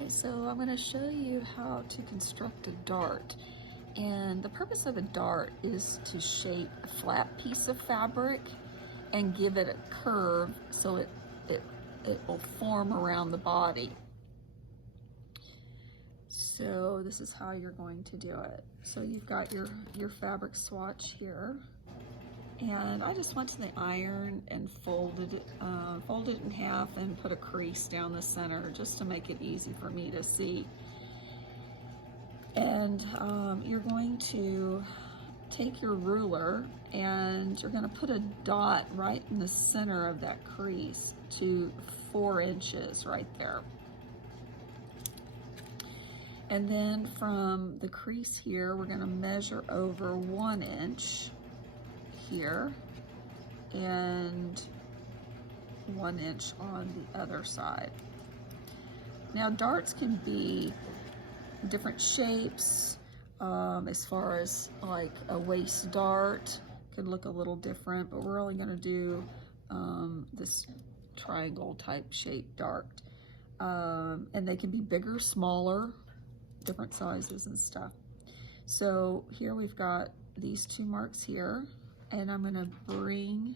Okay, so I'm going to show you how to construct a dart. And the purpose of a dart is to shape a flat piece of fabric and give it a curve so it will form around the body. So this is how you're going to do it. So you've got your fabric swatch here. And I just went to the iron and folded it in half and put a crease down the center just to make it easy for me to see. And you're going to take your ruler and you're going to put a dot right in the center of that crease to 4 inches right there. And then from the crease here, we're going to measure over 1 inch here and 1 inch on the other side. Now darts can be different shapes, as far as like a waist dart can look a little different, but we're only going to do this triangle type shape dart, and they can be bigger, smaller, different sizes and stuff. So here we've got these 2 marks here, and I'm going to bring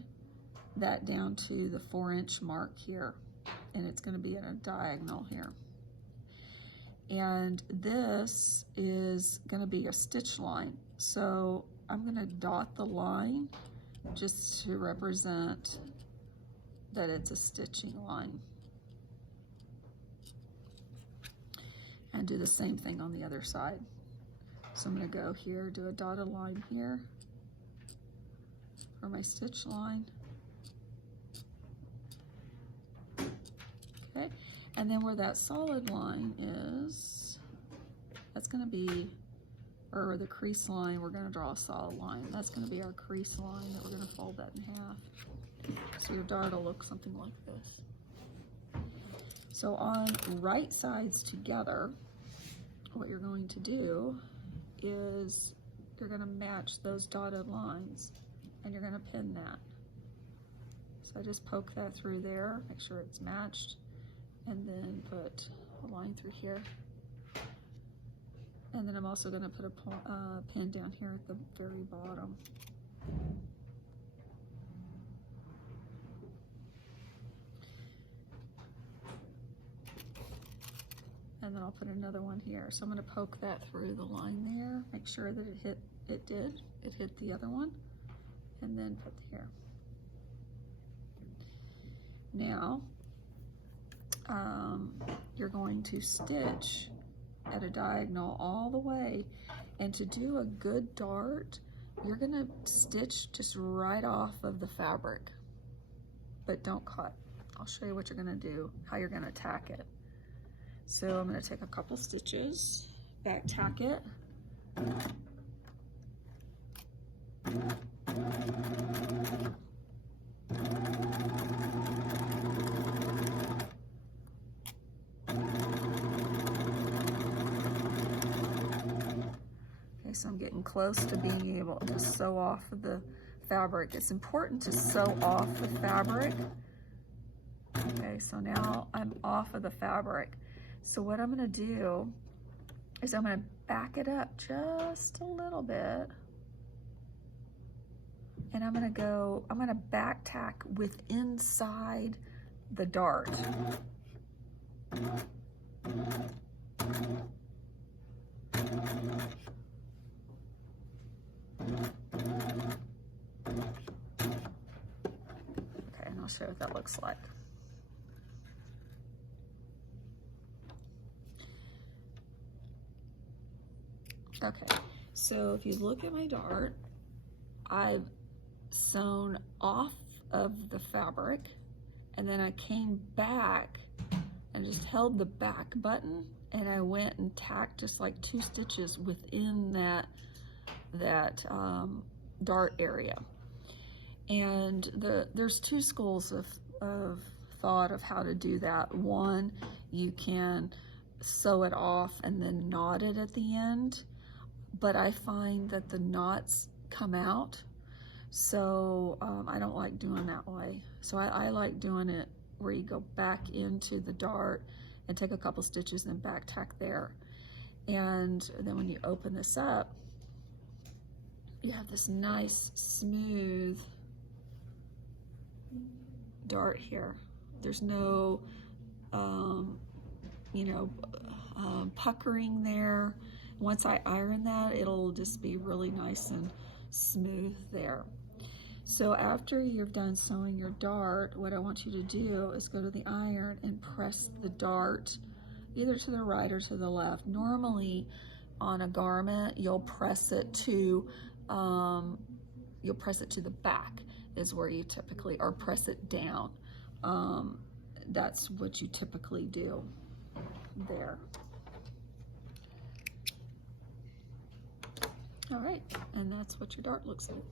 that down to the 4-inch mark here, and it's going to be in a diagonal here. And this is going to be a stitch line, so I'm going to dot the line just to represent that it's a stitching line, and do the same thing on the other side. So I'm going to go here, do a dotted line here for my stitch line. Okay, and then where that solid line is, that's going to be, or the crease line, we're going to draw a solid line. That's going to be our crease line that we're going to fold that in half. So your dart will look something like this. So on right sides together, what you're going to do is you're going to match those dotted lines, and you're going to pin that. So I just poke that through there, make sure it's matched, and then put a line through here. And then I'm also going to put a pin down here at the very bottom. And then I'll put another one here. So I'm going to poke that through the line there, make sure that it hit the other one, and then put here. Now, you're going to stitch at a diagonal all the way, and to do a good dart, you're going to stitch just right off of the fabric, but don't cut. I'll show you what you're going to do, how you're going to tack it. So I'm going to take a couple stitches, back tack it, so I'm getting close to being able to sew off of the fabric. It's important to sew off the fabric. Okay, so now I'm off of the fabric. So what I'm going to do is I'm going to back it up just a little bit, and I'm going to back tack with inside the dart. Okay, and I'll show you what that looks like. Okay, so if you look at my dart, I've sewn off of the fabric, and then I came back and just held the back button, and I went and tacked just like 2 stitches within that dart area. And there's 2 schools of thought of how to do that. One, you can sew it off and then knot it at the end, but I find that the knots come out, so I don't like doing that way. So I like doing it where you go back into the dart and take a couple stitches and back tack there. And then when you open this up, you have this nice smooth dart here. There's no puckering there. Once I iron that, it'll just be really nice and smooth there. So after you've done sewing your dart, what I want you to do is go to the iron and press the dart either to the right or to the left. Normally on a garment, you'll press it to the back is where you typically, or press it down. That's what you typically do there. All right, and that's what your dart looks like.